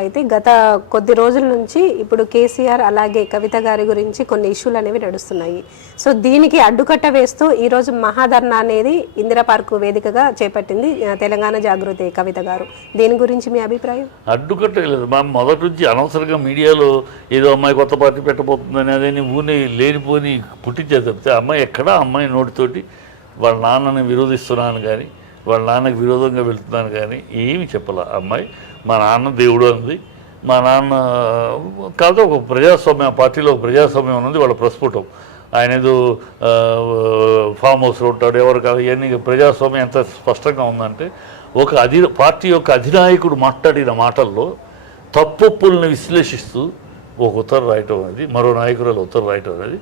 అయితే గత కొద్ది రోజుల నుంచి ఇప్పుడు కేసీఆర్ అలాగే కవిత గారి గురించి కొన్ని ఇష్యూలు అనేవి నడుస్తున్నాయి. సో దీనికి అడ్డుకట్ట వేస్తూ ఈరోజు మహాధర్నా అనేది ఇందిరా పార్కు వేదికగా చేపట్టింది తెలంగాణ జాగృతి కవిత గారు. దీని గురించి మీ అభిప్రాయం? అడ్డుకట్ట లేదు. మా మొదటి నుంచి అనవసరంగా మీడియాలో ఏదో అమ్మాయి కొత్త పార్టీ పెట్టబోతుందని అదేని ఊని లేనిపోని పుట్టించేది తప్పితే అమ్మాయి ఎక్కడా అమ్మాయి నోటితోటి వాళ్ళ నాన్నని విరోధిస్తున్నాను కానీ వాళ్ళ నాన్నకి విరోధంగా వెళ్తున్నాను కానీ ఏమి చెప్పాల. అమ్మాయి మా నాన్న దేవుడు అంది. మా నాన్న కాదు ఒక ప్రజాస్వామ్య పార్టీలో ఒక ప్రజాస్వామ్యం ఉన్నది వాళ్ళ ప్రస్ఫుటం. ఆయన ఏదో ఫామ్ హౌస్లో ఉంటాడు ఎవరు కాదు. ఇవన్నీ ప్రజాస్వామ్యం ఎంత స్పష్టంగా ఉందంటే పార్టీ యొక్క అధినాయకుడు మాట్లాడిన మాటల్లో తప్పుల్ని విశ్లేషిస్తూ ఒక ఉత్తరం రాయటం అనేది, మరో నాయకురాలు ఉత్తరం రాయటం అనేది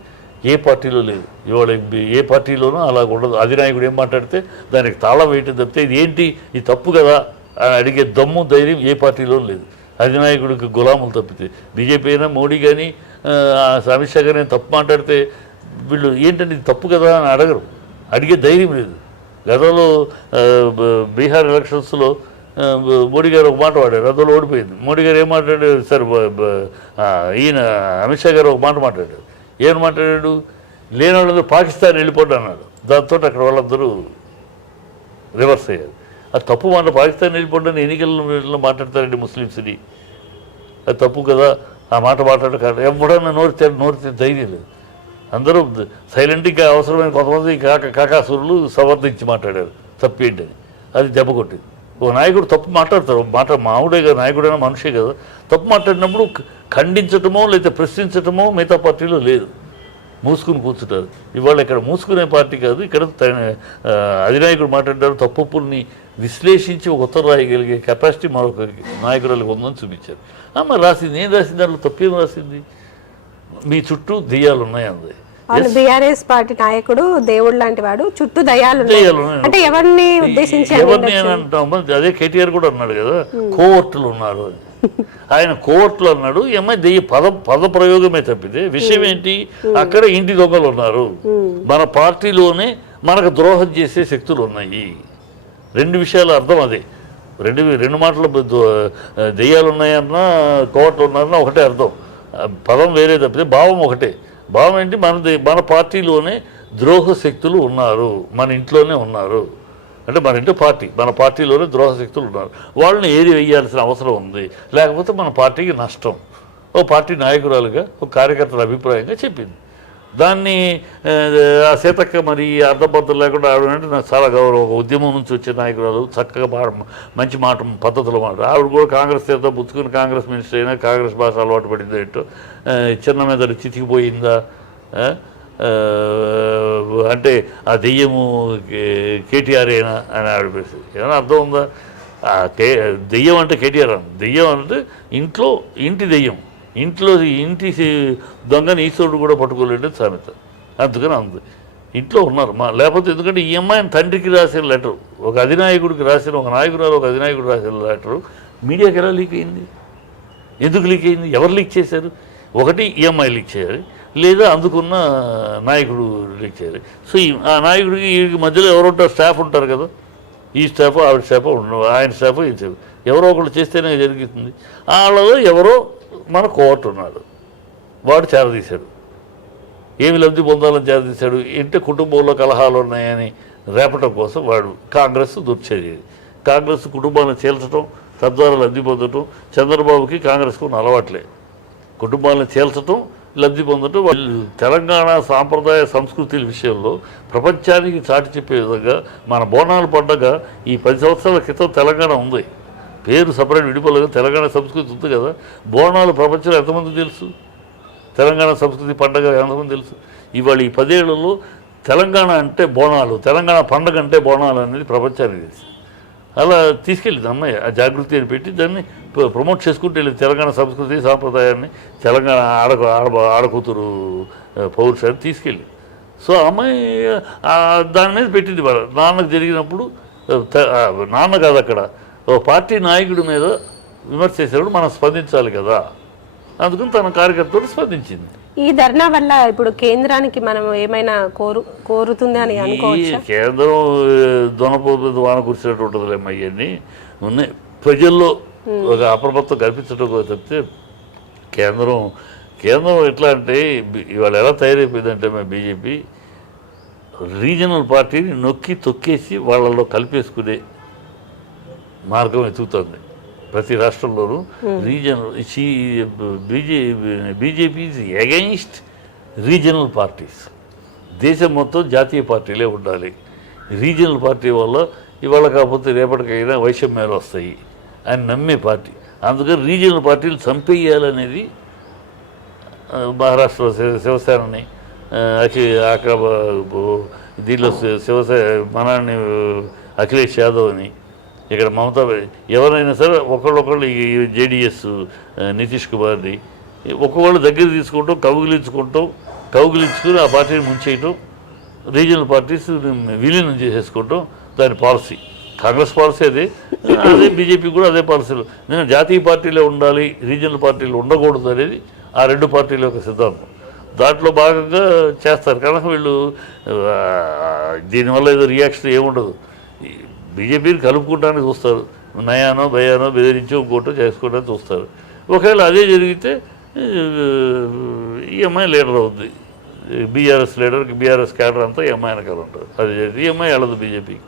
ఏ పార్టీలో లేదు. ఇవాళ ఏ పార్టీలోనూ అలా ఉండదు. అధినాయకుడు ఏం మాట్లాడితే దానికి తాళం వేయటం తప్పితే ఇది ఏంటి ఇది తప్పు కదా అని అడిగే దమ్ము ధైర్యం ఏ పార్టీలోనూ లేదు. అధినాయకుడికి గులాములు తప్పితే బీజేపీ అయినా మోడీ కానీ అమిత్ షా కానీ తప్పు మాట్లాడితే వీళ్ళు ఏంటంటే ఇది తప్పు కదా అని అడగరు. అడిగే ధైర్యం లేదు. గతంలో బీహార్ ఎలక్షన్స్లో మోడీ గారు ఒక మాట వాడారు, అందులో ఓడిపోయింది. మోడీ గారు ఏం మాట్లాడారు సార్, ఈయన అమిత్ షా గారు ఒక మాట మాట్లాడారు. ఏమని మాట్లాడాడు, లేని వాళ్ళందరూ పాకిస్తాన్ వెళ్ళిపోండి అన్నాడు. దాంతో అక్కడ వాళ్ళందరూ రివర్స్ అయ్యారు. అది తప్పు మాట. పాకిస్తాన్ వెళ్ళిపోండి ఎన్నికల్లో మాట్లాడతారండి ముస్లిమ్స్ని, అది తప్పు కదా. ఆ మాట మాట్లాడక ఎవడన్నా నోరితే ధైర్యం లేదు. అందరూ సైలెంట్గా అవసరమైన కొంతమంది కాకాసురులు సమర్థించి మాట్లాడారు తప్పేంటని. అది దెబ్బ కొట్టింది. ఓ నాయకుడు తప్పు మాట్లాడతారు, మావుడే కదా, నాయకుడైనా మనిషే కదా. తప్పు మాట్లాడినప్పుడు ఖండించటమో లేదా ప్రశ్నించటమో మిగతా పార్టీలో లేదు. మూసుకుని కూర్చుంటారు. ఇవాళ ఇక్కడ మూసుకునే పార్టీ కాదు, ఇక్కడ అధినాయకుడు మాట్లాడారు. తప్పుల్ని విశ్లేషించి ఒక ఉత్తరం రాయగలిగే కెపాసిటీ మరొక నాయకురాలకు ఉందని చూపించారు. మరి రాసింది ఏం రాసింది, దాంట్లో తప్పేం రాసింది? మీ చుట్టూ దెయ్యాలు ఉన్నాయి అంది. బీఆర్ఎస్ పార్టీ నాయకుడు దేవుడు లాంటి వాడు, చుట్టూ దయ్యాలు అంటే ఎవరిని ఉద్దేశించి ఎవరిని అని అంటాం. అదే కేటీఆర్ కూడా అన్నాడు కదా, కోవర్టులు ఉన్నారు అని. ఆయన కోవర్టులు అన్నాడు. ఈ అమ్మాయి దెయ్య పద ప్రయోగమే తప్పితే విషయం ఏంటి, అక్కడ ఇంటి దొంగలు ఉన్నారు. మన పార్టీలోనే మనకు ద్రోహం చేసే శక్తులు ఉన్నాయి. రెండు విషయాల అర్థం అదే. రెండు మాటలు దెయ్యాలు ఉన్నాయన్నా కోవర్టులు ఉన్నారన్నా ఒకటే అర్థం. పదం వేరే తప్పితే భావం ఒకటే. భావం ఏంటి, మన పార్టీలోనే ద్రోహ శక్తులు ఉన్నారు, మన ఇంట్లోనే ఉన్నారు. అంటే మన ఇంటి పార్టీ, మన పార్టీలోనే ద్రోహ శక్తులు ఉన్నారు. వాళ్ళని ఏరి వేయాల్సిన అవసరం ఉంది, లేకపోతే మన పార్టీకి నష్టం. ఓ పార్టీ నాయకురాలుగా ఒక కార్యకర్తల అభిప్రాయంగా చెప్పింది. దాన్ని ఆ సీతక్క మరి అర్థబద్ధం లేకుండా ఆవిడంటే నాకు చాలా గౌరవం. ఒక ఉద్యమం నుంచి వచ్చే నాయకురాలు, చక్కగా మంచి మాట పద్ధతులు మాట. ఆవిడ కూడా కాంగ్రెస్ చేత పుచ్చుకుని కాంగ్రెస్ మినిస్టర్ అయినా కాంగ్రెస్ భాష అలవాటు పడిందో ఏంటో, చిన్న మీద చితికిపోయిందా అంటే ఆ దెయ్యము కేటీఆర్ అయినా అని ఆడిపేసి ఏమైనా అర్థం ఉందా? దెయ్యం అంటే కేటీఆర్ అని. దెయ్యం అంటే ఇంటి దెయ్యం. ఇంటి దొంగని ఈశ్వరుడు కూడా పట్టుకోలేడు సామెత. అందుకని అంది ఇంట్లో ఉన్నారు. లేకపోతే ఎందుకంటే ఈ అమ్మాయిని తండ్రికి రాసిన లెటరు, ఒక అధినాయకుడికి రాసిన, ఒక నాయకురాలు ఒక అధినాయకుడు రాసిన లెటరు మీడియాకి ఎలా లీక్ అయింది? ఎందుకు లీక్ అయింది? ఎవరు లీక్ చేశారు? ఒకటి ఈ అమ్మాయి లీక్ చేయాలి, లేదా అందుకున్న నాయకుడు లీక్ చేయాలి. సో ఆ నాయకుడికి వీడికి మధ్యలో ఎవరో స్టాఫ్ ఉంటారు కదా, ఈ స్టాఫ్ ఆవిడ స్టాఫ్ ఆయన స్టాఫ్ ఈ స్టాఫ్ ఎవరో ఒకళ్ళు చేస్తేనే జరుగుతుంది. వాళ్ళలో ఎవరో మన కోర్టు ఉన్నాడు, వాడు చేరదీశాడు. ఏమి లబ్ధి పొందాలని చేరదీశాడు అంటే కుటుంబంలో కలహాలు ఉన్నాయని రేపటం కోసం వాడు కాంగ్రెస్ దుర్చర్యది. కాంగ్రెస్ కుటుంబాలను చీల్చడం, తద్వారా లబ్ధి పొందటం చంద్రబాబుకి కాంగ్రెస్కు ఉన్న అలవాట్లే. కుటుంబాలను చీల్చటం, లబ్ధి పొందటం. వాళ్ళు తెలంగాణ సాంప్రదాయ సంస్కృతుల విషయంలో ప్రపంచానికి చాటి చెప్పే విధంగా మన బోనాల పండగ ఈ 10 సంవత్సరాల క్రితం తెలంగాణ ఉంది. పేరు సపరేట్ విడిపోలేదు, తెలంగాణ సంస్కృతి ఉంది కదా. బోనాలు ప్రపంచంలో ఎంతమంది తెలుసు? తెలంగాణ సంస్కృతి పండగ ఎంతమంది తెలుసు? ఇవాళ ఈ 10 ఏళ్లలో తెలంగాణ అంటే బోనాలు, తెలంగాణ పండగ అంటే బోనాలు అనేది ప్రపంచానికి తెలుసు. అలా తీసుకెళ్ళింది అమ్మాయి. ఆ జాగృతి అని పెట్టి దాన్ని ప్రమోట్ చేసుకుంటూ వెళ్ళింది. తెలంగాణ సంస్కృతి సాంప్రదాయాన్ని, తెలంగాణ ఆడకూతురు పౌరుషాన్ని తీసుకెళ్ళి. సో అమ్మాయి దాని మీద పెట్టింది. వాళ్ళ నాన్నకు జరిగినప్పుడు నాన్న కాదు అక్కడ ఓ పార్టీ నాయకుడి మీద విమర్శ చేసేప్పుడు మనం స్పందించాలి కదా. అందుకని తన కార్యకర్తలు స్పందించింది. ఈ ధర్నా వల్ల ఇప్పుడు కేంద్రానికి మనం ఏమైనా కోరుతుంది అని అనుకోవచ్చు? కేంద్రం దొనపోతుంది వాన కురిసినట్టు ఉంటుందిలేమ్మా. ఇవన్నీ ఉన్నాయి. ప్రజల్లో ఒక అప్రమత్తం కల్పించడం కోసం చెప్తే కేంద్రం ఎట్లా అంటే ఇవాళ ఎలా తయారైపోయిందంటే మా బీజేపీ రీజనల్ పార్టీని నొక్కి తొక్కేసి వాళ్ళలో కలిపేసుకునే మార్గం ఎత్తుకుతుంది ప్రతి రాష్ట్రంలోనూ. Regional BJP is against regional parties. దేశం మొత్తం జాతీయ పార్టీలే ఉండాలి, రీజనల్ పార్టీ వల్ల ఇవాళ కాకపోతే రేపటికైనా వైషమ్యాలు వస్తాయి అని నమ్మే పార్టీ. అందుకని రీజనల్ పార్టీలు చంపేయాలనేది మహారాష్ట్రలో శివసేనని అక్కడ దీనిలో మనాన్ని అఖిలేష్ యాదవ్ని, ఇక్కడ మమతా, ఎవరైనా సరే ఒకళ్ళొకళ్ళు ఈ జేడిఎస్ నితీష్ కుమార్ని ఒక్కొక్కళ్ళు దగ్గర తీసుకుంటాం, కౌగిలించుకుని ఆ పార్టీని ముంచేయటం, రీజనల్ పార్టీస్ విలీనం చేసేసుకుంటాం. దాని పాలసీ కాంగ్రెస్ పాలసీ అదే బీజేపీ కూడా అదే పాలసీలు. నేను జాతీయ పార్టీలే ఉండాలి, రీజనల్ పార్టీలు ఉండకూడదు అనేది ఆ రెండు పార్టీల యొక్క సిద్ధాంతం. దాంట్లో భాగంగా చేస్తారు కనుక వీళ్ళు దీనివల్ల ఏదో రియాక్షన్ ఏముండదు. బీజేపీని కలుపుకుంటానికి చూస్తారు, నయానో భయానో బెదిరించో ఇంకోటో చేసుకోవడానికి చూస్తారు. ఒకవేళ అదే జరిగితే ఈ అమ్మాయి లీడర్ అవుద్ది, బీఆర్ఎస్ లీడర్కి బీఆర్ఎస్ క్యాడర్ అంతా ఈ అమ్మాయి వెనకాల ఉంటుంది. అది ఈఎంఐ వెళ్ళదు బీజేపీకి.